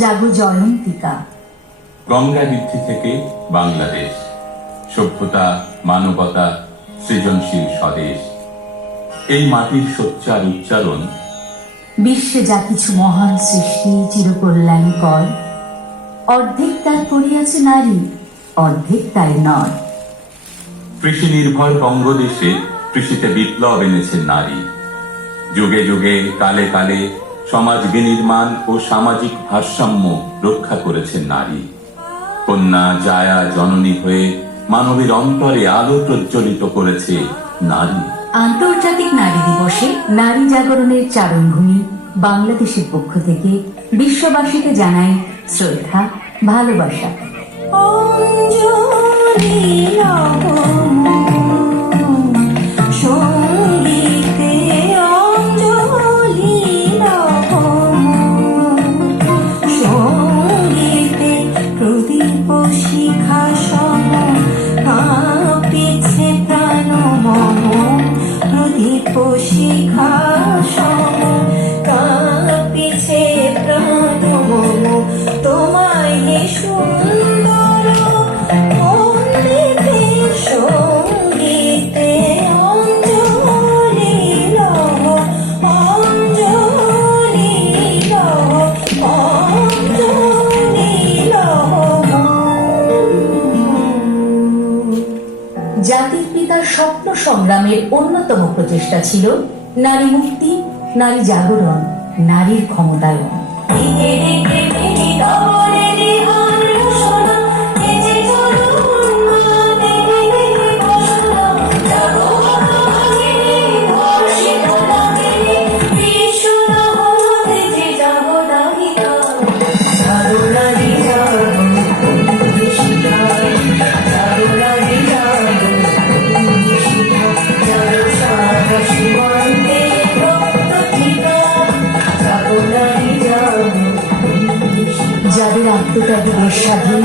জাগো জয়ন্তিকা। গঙ্গা বৃদ্ধি থেকে বাংলাদেশ, সভ্যতা, মানবতা, সৃজনশীল স্বদেশ। এই মাটির সোচ্চার উচ্চারণ বিশ্বে যা কিছু মহান সৃষ্টি চিরকল্যাণকর, অর্ধেক তার করিয়াছে নারী, অর্ধেক তাই নয়। কৃষি নির্ভর বঙ্গদেশে কৃষিতে বিপ্লব এনেছে নারী। যুগে যুগে কালে কালে সমাজ বিনির্মাণ ও সামাজিক ভারসাম্য রক্ষা করেছেন নারী। কন্যা জায়া জননী হয়ে মানবের অন্তরে আলো প্রজ্বলিত করেছে নারী। আন্তর্জাতিক নারী দিবসে নারী জাগরণের চারণভূমি বাংলাদেশের পক্ষ থেকে বিশ্ববাসীকে জানাই শ্রদ্ধা, ভালোবাসা। জাতির পিতার স্বপ্ন সংগ্রামের অন্যতম প্রচেষ্টা ছিল নারী মুক্তি, নারী জাগরণ, নারীর ক্ষমতায়ন। যাদের আত্মত্যাগে দেশ স্বাধীন,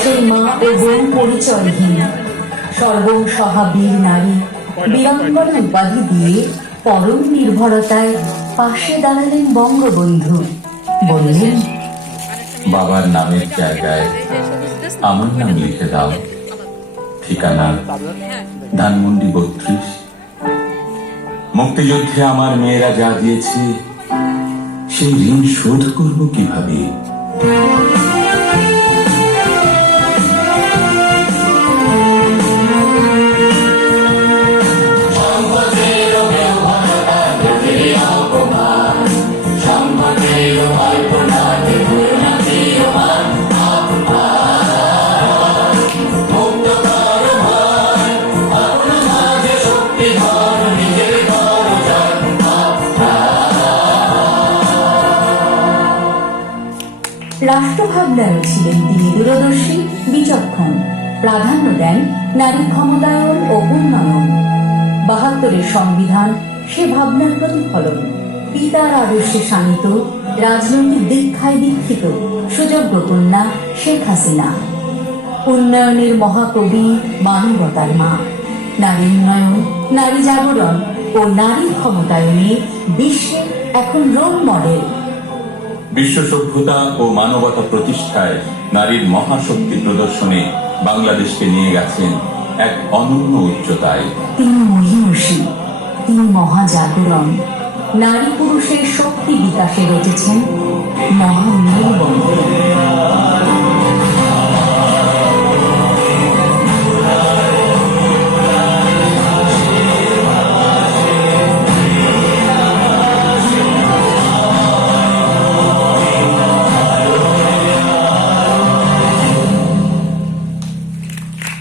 সেই মা ও বোন পরিচয়হীন, সর্বসহা বীর নারী বীরাঙ্গনা উপাধি দিয়ে পরম নির্ভরতায় পাশে দাঁড়ালেন বঙ্গবন্ধু। বললেন, বাবার নামের জায়গায় আমার নাম লিখে দাও। ঠিকানা ধানমন্ডি 32। মুক্তিযুদ্ধে আমার মেয়েরা যা দিয়েছে সেই ঋণ শোধ করব কিভাবে? রাষ্ট্রভাবনায় ছিলেন তিনি দূরদর্শী, বিচক্ষণ, প্রাধান্য দেন নারীর ক্ষমতায়ন ও উন্নয়ন। ৭২-এর সংবিধান সে ভাবনার প্রতিফলন। পিতার আদর্শে শানিত, রাজনৈতিক দীক্ষায় দীক্ষিত সুযোগ্য কন্যা শেখ হাসিনা। উন্নয়নের মহাকবি, মানবতার মা। নারী উন্নয়ন, নারী জাগরণ ও নারী ক্ষমতায়নে বিশ্বে এখন রোল মডেল। বিশ্ব সভ্যতা ও মানবতা প্রতিষ্ঠায় নারীর মহাশক্তি প্রদর্শনে বাংলাদেশকে নিয়ে গেছেন এক অনন্য উচ্চতায়। তিনি মহিষী, তিনি মহাজাগরণ। নারী পুরুষের শক্তি বিকাশে রচেছেন মহান